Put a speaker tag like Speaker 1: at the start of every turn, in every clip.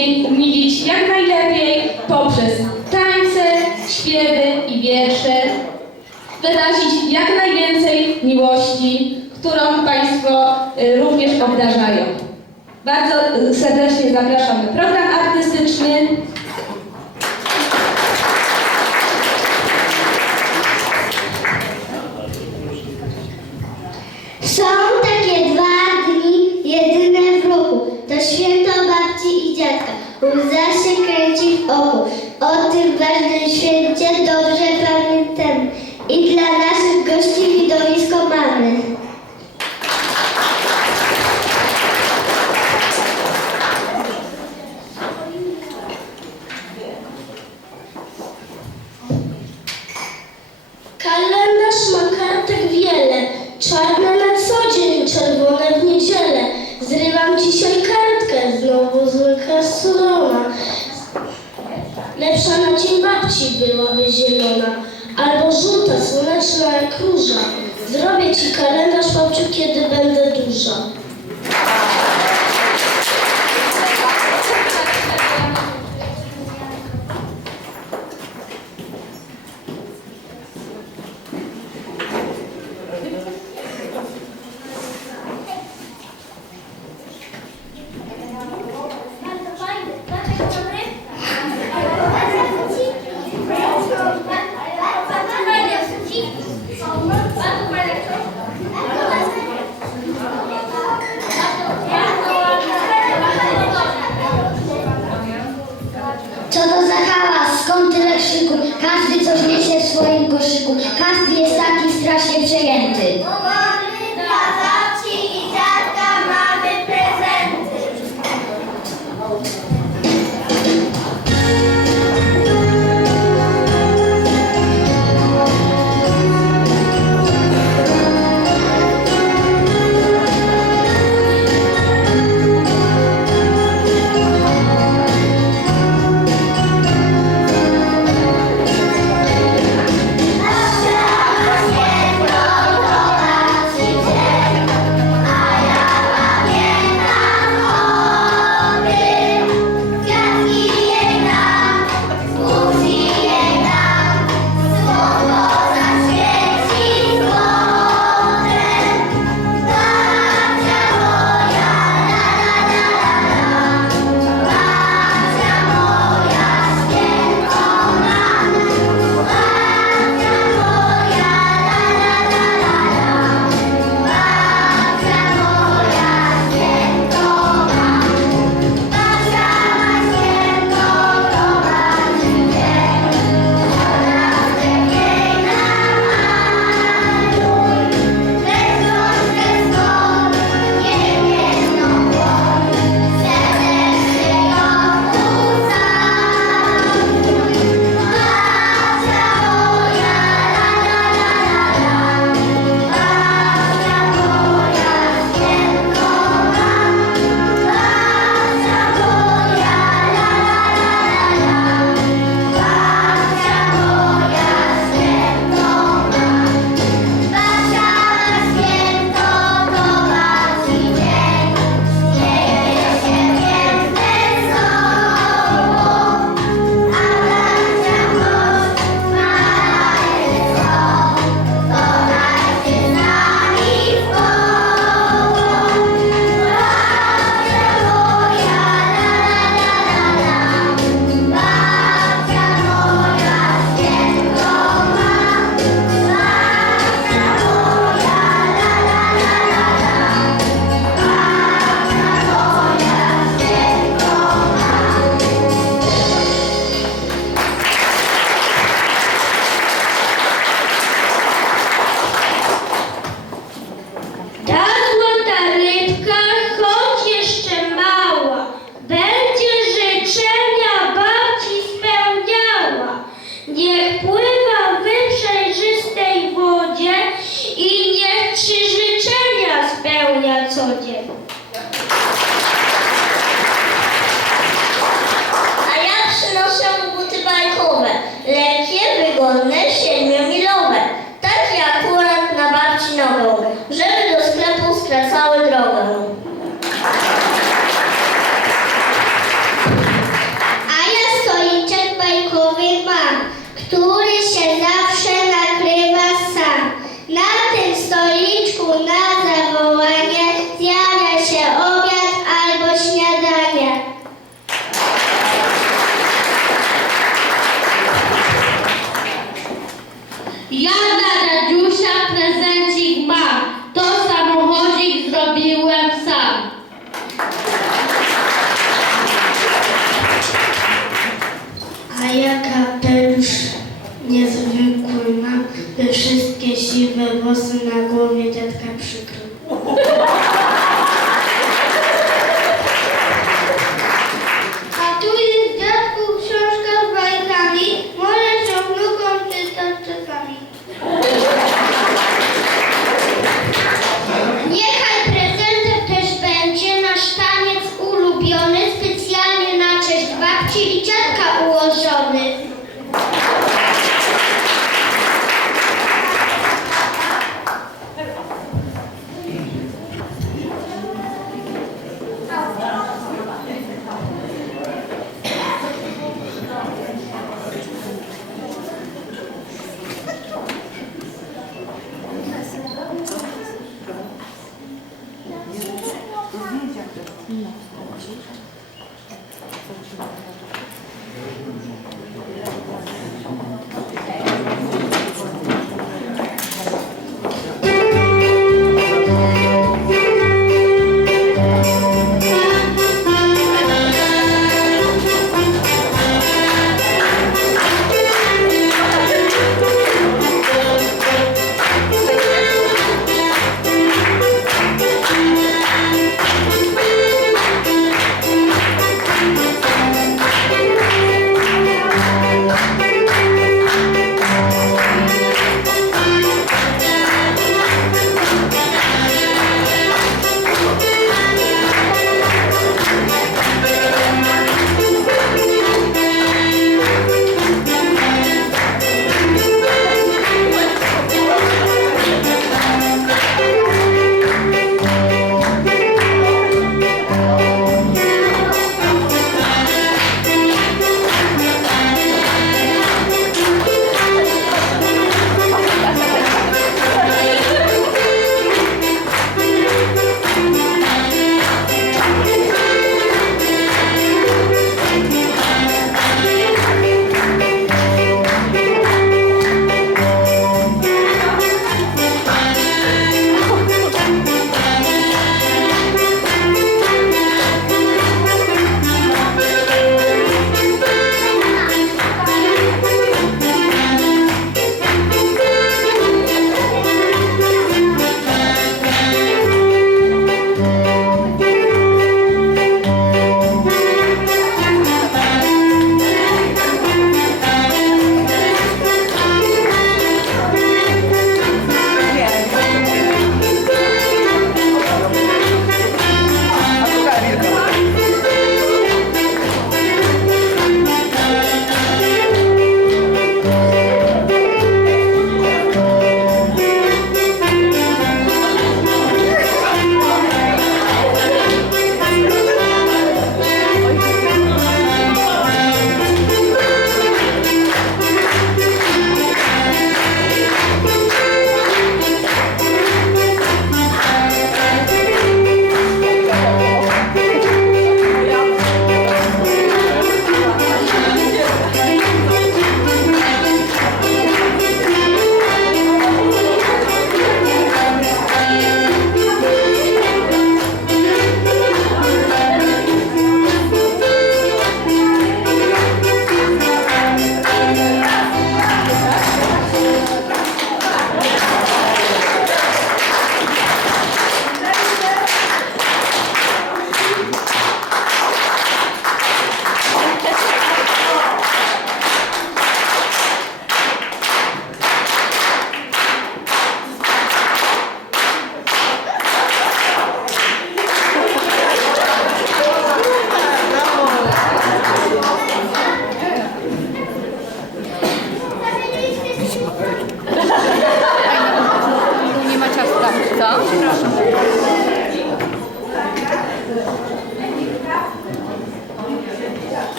Speaker 1: dzień umilić jak najlepiej poprzez tańce, śpiewy i wiersze, wyrazić jak najwięcej miłości, którą Państwo y, również obdarzają. Bardzo serdecznie zapraszam na program artystyczny.
Speaker 2: Babci i dziadka. Łza się kręci w oku. O tym ważnym święcie dobrze pamiętamy. I dla naszych gości widowisko mamy.
Speaker 3: Kalendarz ma kartek wiele, czarne na co dzień, czerwone w niedzielę. Zrywam dzisiaj kartkę, Lepsza na dzień babci byłaby zielona, albo żółta, słoneczna jak róża. Zrobię ci kalendarz, babciu, kiedy będę duża.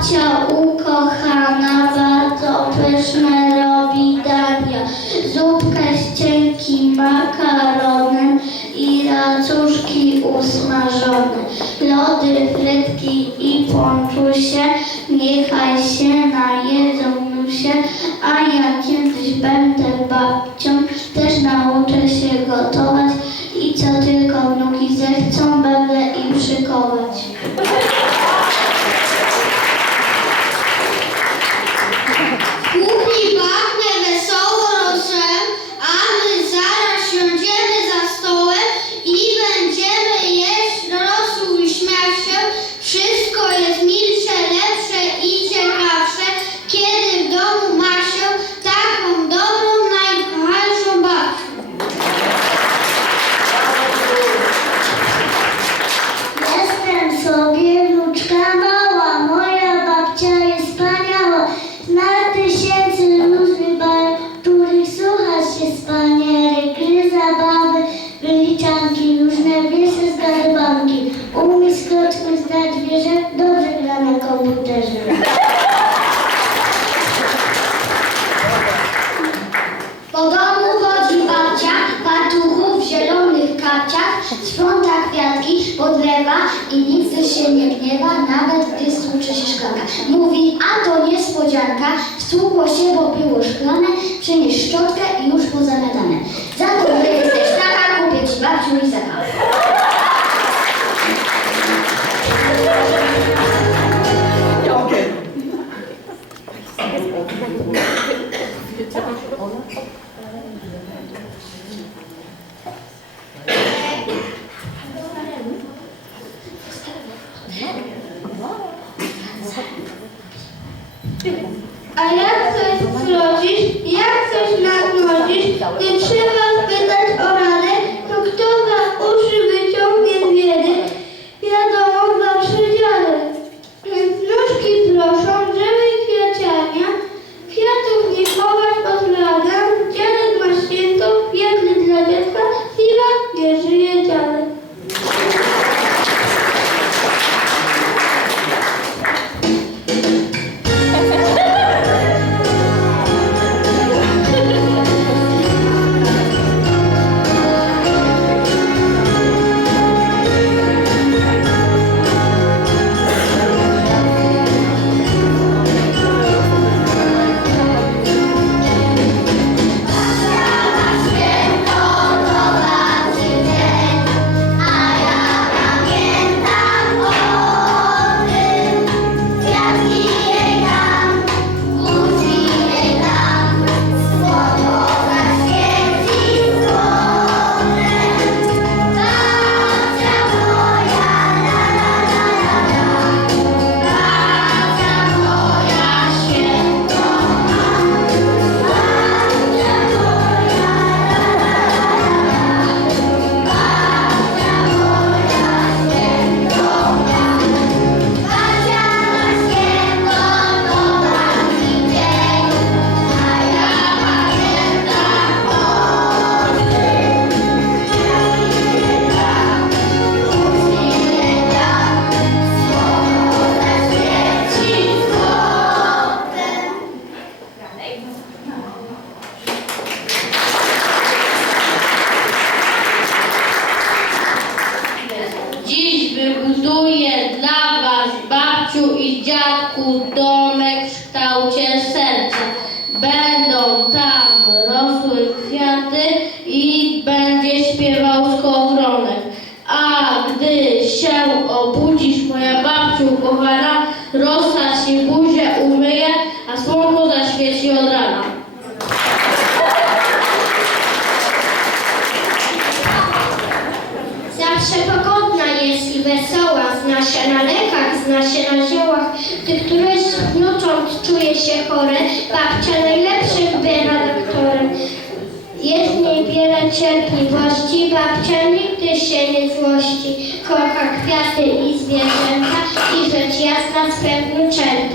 Speaker 3: Babcia ukochana bardzo pyszne robi dania. Zupkę z cienkim makaronem i racuszki usmażone. Lody, frytki i ponczusie, niechaj się najedzą nusie, a ja kiedyś będę babcią, też nauczę się gotować i co tylko wnuki zechcą, będę im szykować.
Speaker 4: Się
Speaker 2: nie gniewa, nawet gdy stłucze się szklanka. Mówi, a to niespodzianka, stłukło się, bo było szklane, przynieś szczotkę i już pozamiatane. Za to, że jesteś taka, kupię ci babciu i zakaz.
Speaker 3: Na lekach, zna się na ziołach. Gdy któreś wnucząc czuje się chore, babcia najlepszych bywa doktorem. Jest w niej wiele cierpliwości, babcia nigdy się nie złości. Kocha kwiaty i zwierzęta i rzecz jasna swe wnuczęta.